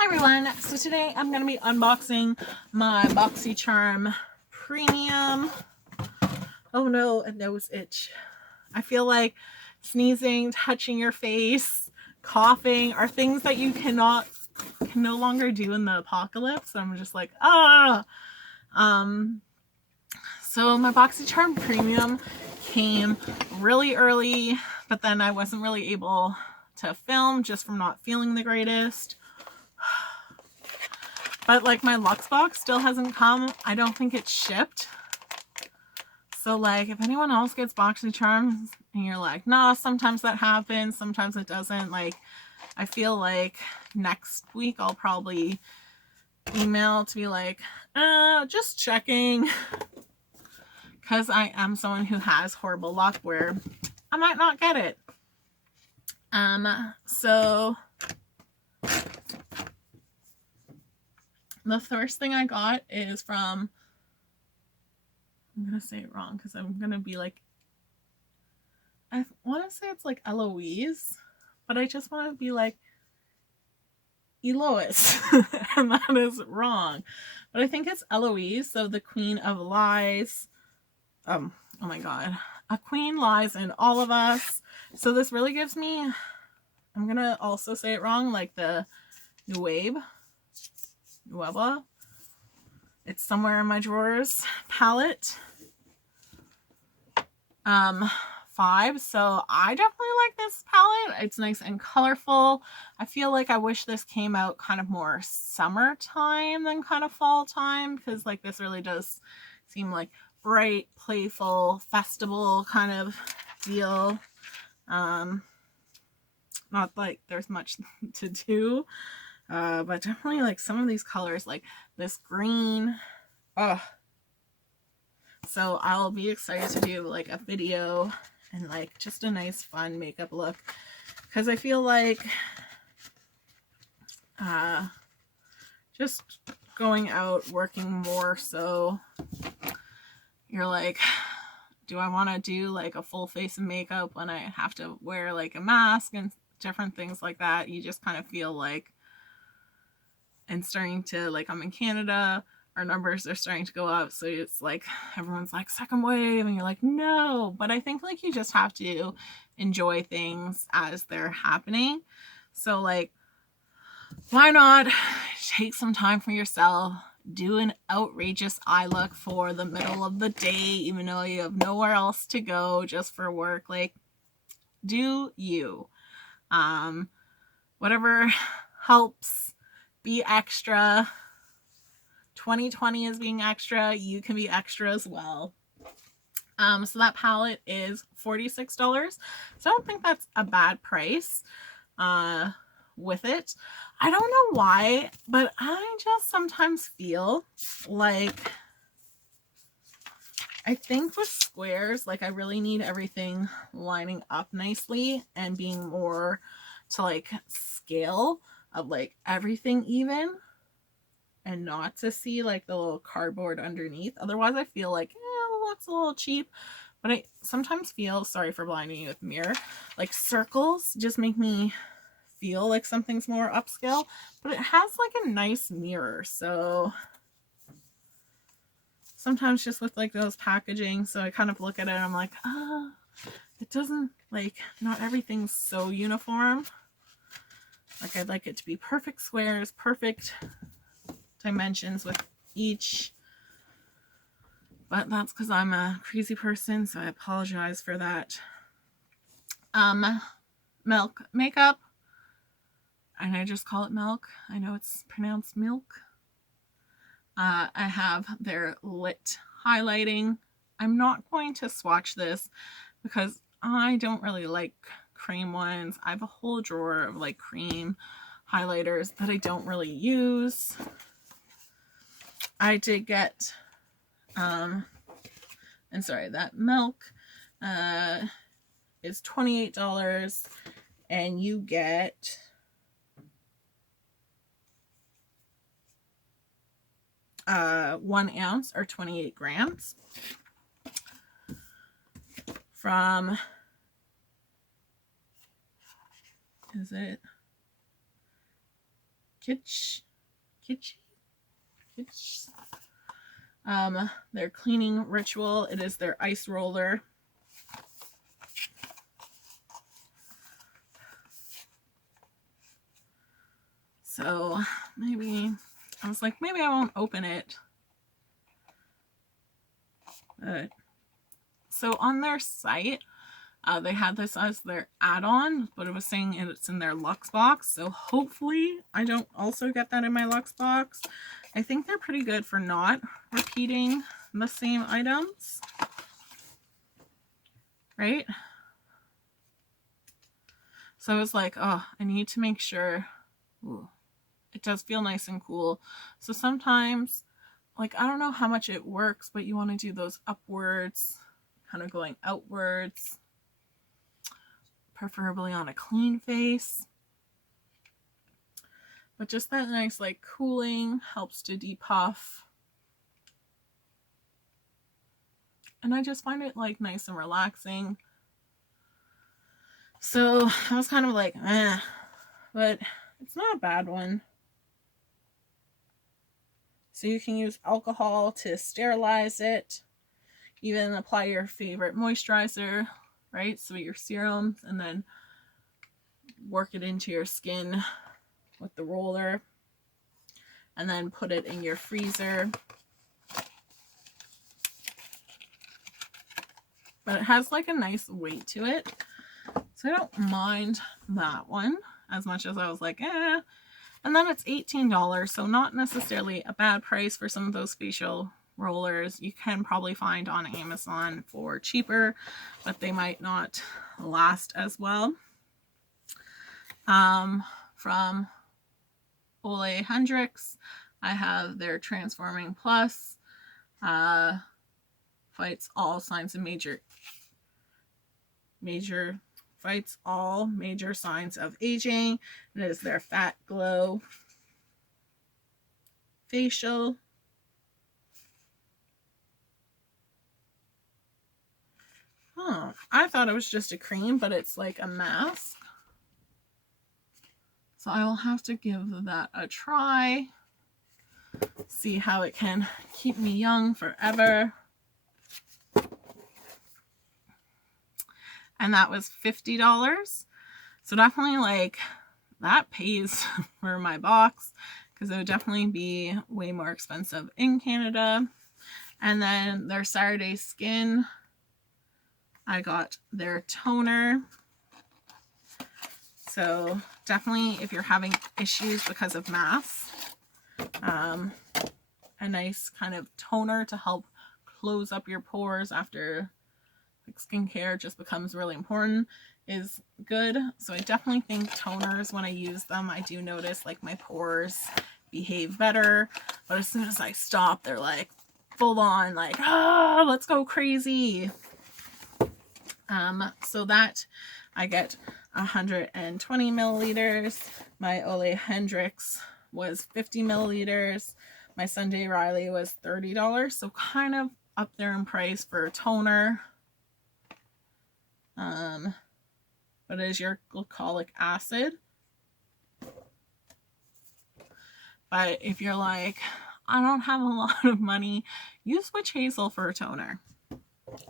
Hi everyone, so today I'm going to be unboxing my Boxy Charm Premium. Oh no, a nose itch. I feel like sneezing, touching your face, coughing are things that you can no longer do in the apocalypse. I'm just like, ah! So my Boxy Charm Premium came really early, but then I wasn't really able to film just from not feeling the greatest. But like my Luxe box still hasn't come. I don't think it's shipped. So like if anyone else gets Boxy Charms and you're like, nah, sometimes that happens, sometimes it doesn't. Like I feel like next week I'll probably email to be like, just checking. Because I am someone who has horrible luck where I might not get it. So the first thing I got is from, I'm going to say it wrong because I'm going to be like, I want to say it's like Eloise, but I just want to be like Eloise, and that is wrong. But I think it's Eloise, so the Queen of Lies. Oh my god. A queen lies in all of us. So this really gives me, I'm going to also say it wrong, like the Nueva. It's somewhere in my drawers palette. 5. So I definitely like this palette. It's nice and colorful. I feel like I wish this came out kind of more summertime than kind of fall time, because like this really does seem like bright, playful, festival kind of deal. Not like there's much to do, but definitely like some of these colors, like this green. So I'll be excited to do like a video and like just a nice fun makeup look, because I feel like just going out working more, so you're like, do I want to do like a full face of makeup when I have to wear like a mask and different things like that? You just kind of feel like, and starting to, like, I'm in Canada, our numbers are starting to go up, so it's like everyone's like second wave and you're like, no. But I think like you just have to enjoy things as they're happening. So like, why not take some time for yourself, do an outrageous eye look for the middle of the day, even though you have nowhere else to go, just for work. Like, do you, whatever helps. Be extra. 2020 is being extra. You can be extra as well. So that palette is $46. So I don't think that's a bad price with it. I don't know why, but I just sometimes feel like, I think with squares, like I really need everything lining up nicely and being more to like scale of like everything even, and not to see like the little cardboard underneath. Otherwise I feel like, well, that's a little cheap. But I sometimes feel, sorry for blinding you with the mirror, like circles just make me feel like something's more upscale, but it has like a nice mirror. So sometimes just with like those packaging, so I kind of look at it and I'm like, it doesn't, like, not everything's so uniform. Like I'd like it to be perfect squares, perfect dimensions with each, but that's because I'm a crazy person, so I apologize for that. Milk makeup, and I just call it milk. I know it's pronounced milk. I have their lit highlighting. I'm not going to swatch this because I don't really like cream ones. I have a whole drawer of like cream highlighters that I don't really use. I did get, and sorry, that milk is $28, and you get uh, 1 ounce or 28 grams from, is it Kitsch. Their cleaning ritual. It is their ice roller. So maybe I was like, maybe I won't open it. But so on their site, they had this as their add-on, but it was saying it's in their Luxe box. So hopefully I don't also get that in my Luxe box. I think they're pretty good for not repeating the same items. Right? So I was like, oh, I need to make sure. Ooh, it does feel nice and cool. So sometimes, like, I don't know how much it works, but you want to do those upwards, kind of going outwards, preferably on a clean face. But just that nice, like, cooling helps to depuff. And I just find it, like, nice and relaxing. So I was kind of like, eh, but it's not a bad one. So you can use alcohol to sterilize it. Even apply your favorite moisturizer, right? So your serums, and then work it into your skin with the roller. And then put it in your freezer. But it has like a nice weight to it. So I don't mind that one as much as I was like, eh. And then it's $18, so not necessarily a bad price for some of those facial rollers. You can probably find on Amazon for cheaper, but they might not last as well. From Ole Hendrix, I have their Transforming Plus. Fights all signs of fights all major signs of aging. It is their Fat Glow facial. Oh, I thought it was just a cream, but it's like a mask. So I will have to give that a try. See how it can keep me young forever. And that was $50. So definitely, like, that pays for my box, because it would definitely be way more expensive in Canada. And then their Saturday Skin, I got their toner. So definitely, if you're having issues because of masks, a nice kind of toner to help close up your pores after, like, skincare just becomes really important is good. So I definitely think toners, when I use them, I do notice like my pores behave better. But as soon as I stop, they're like full on like, ah, let's go crazy. So that I get 120 milliliters. My Ole Hendrix was 50 milliliters. My Sunday Riley was $30. So kind of up there in price for a toner. But it is your glycolic acid. But if you're like, I don't have a lot of money, use witch hazel for a toner.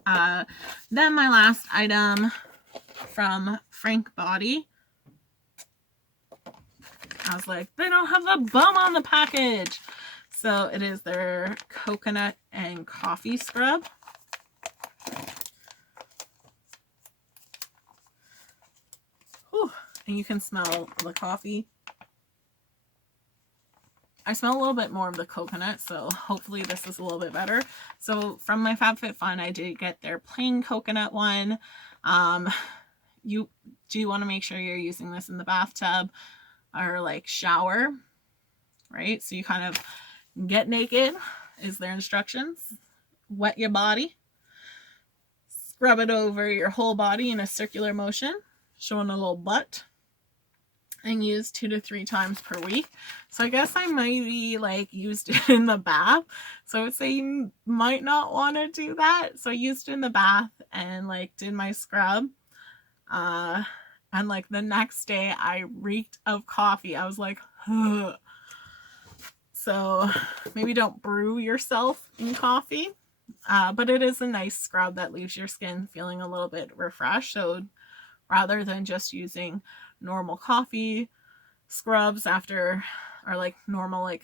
Then my last item from Frank Body. I was like, they don't have the bum on the package. So it is their coconut and coffee scrub. Whew. And you can smell the coffee. I smell a little bit more of the coconut, so hopefully this is a little bit better. So from my FabFitFun, I did get their plain coconut one. You do want to make sure you're using this in the bathtub or like shower, right? So you kind of get naked, is their instructions. Wet your body. Scrub it over your whole body in a circular motion, showing a little butt. And use 2 to 3 times per week. So I guess I might be like used it in the bath. So I would say you might not want to do that. So I used it in the bath and like did my scrub. And like the next day I reeked of coffee. I was like, So maybe don't brew yourself in coffee, but it is a nice scrub that leaves your skin feeling a little bit refreshed. So rather than just using normal coffee scrubs after, or like normal like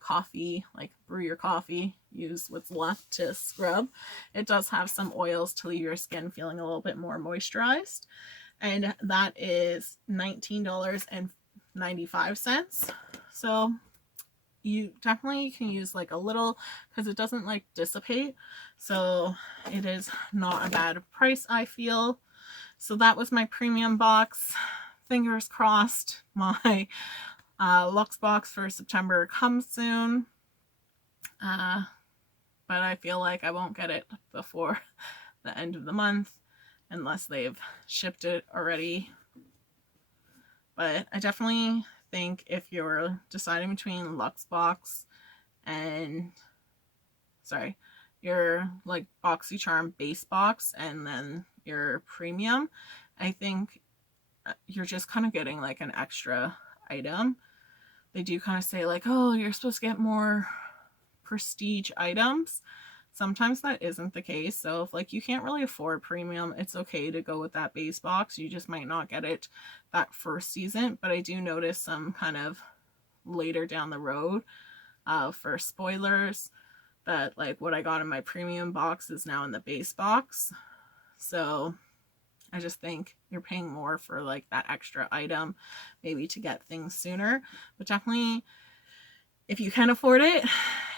coffee, like brew your coffee, use what's left to scrub, it does have some oils to leave your skin feeling a little bit more moisturized. And that is $19.95. So you definitely can use like a little, because it doesn't like dissipate, so it is not a bad price, I feel. So that was my premium box. Fingers crossed my Luxe box for September comes soon, but I feel like I won't get it before the end of the month unless they've shipped it already. But I definitely think if you're deciding between Luxe box and your like BoxyCharm base box and then your premium, I think you're just kind of getting like an extra item. They do kind of say like, oh, you're supposed to get more prestige items. Sometimes that isn't the case. So if like you can't really afford premium, it's okay to go with that base box. You just might not get it that first season. But I do notice some kind of later down the road for spoilers that like what I got in my premium box is now in the base box. So I just think you're paying more for like that extra item, maybe to get things sooner. But definitely, if you can afford it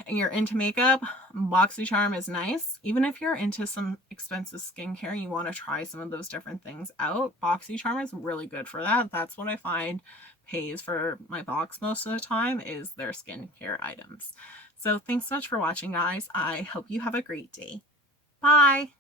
and you're into makeup, BoxyCharm is nice. Even if you're into some expensive skincare and you want to try some of those different things out, BoxyCharm is really good for that. That's what I find pays for my box most of the time, is their skincare items. So thanks so much for watching, guys. I hope you have a great day. Bye.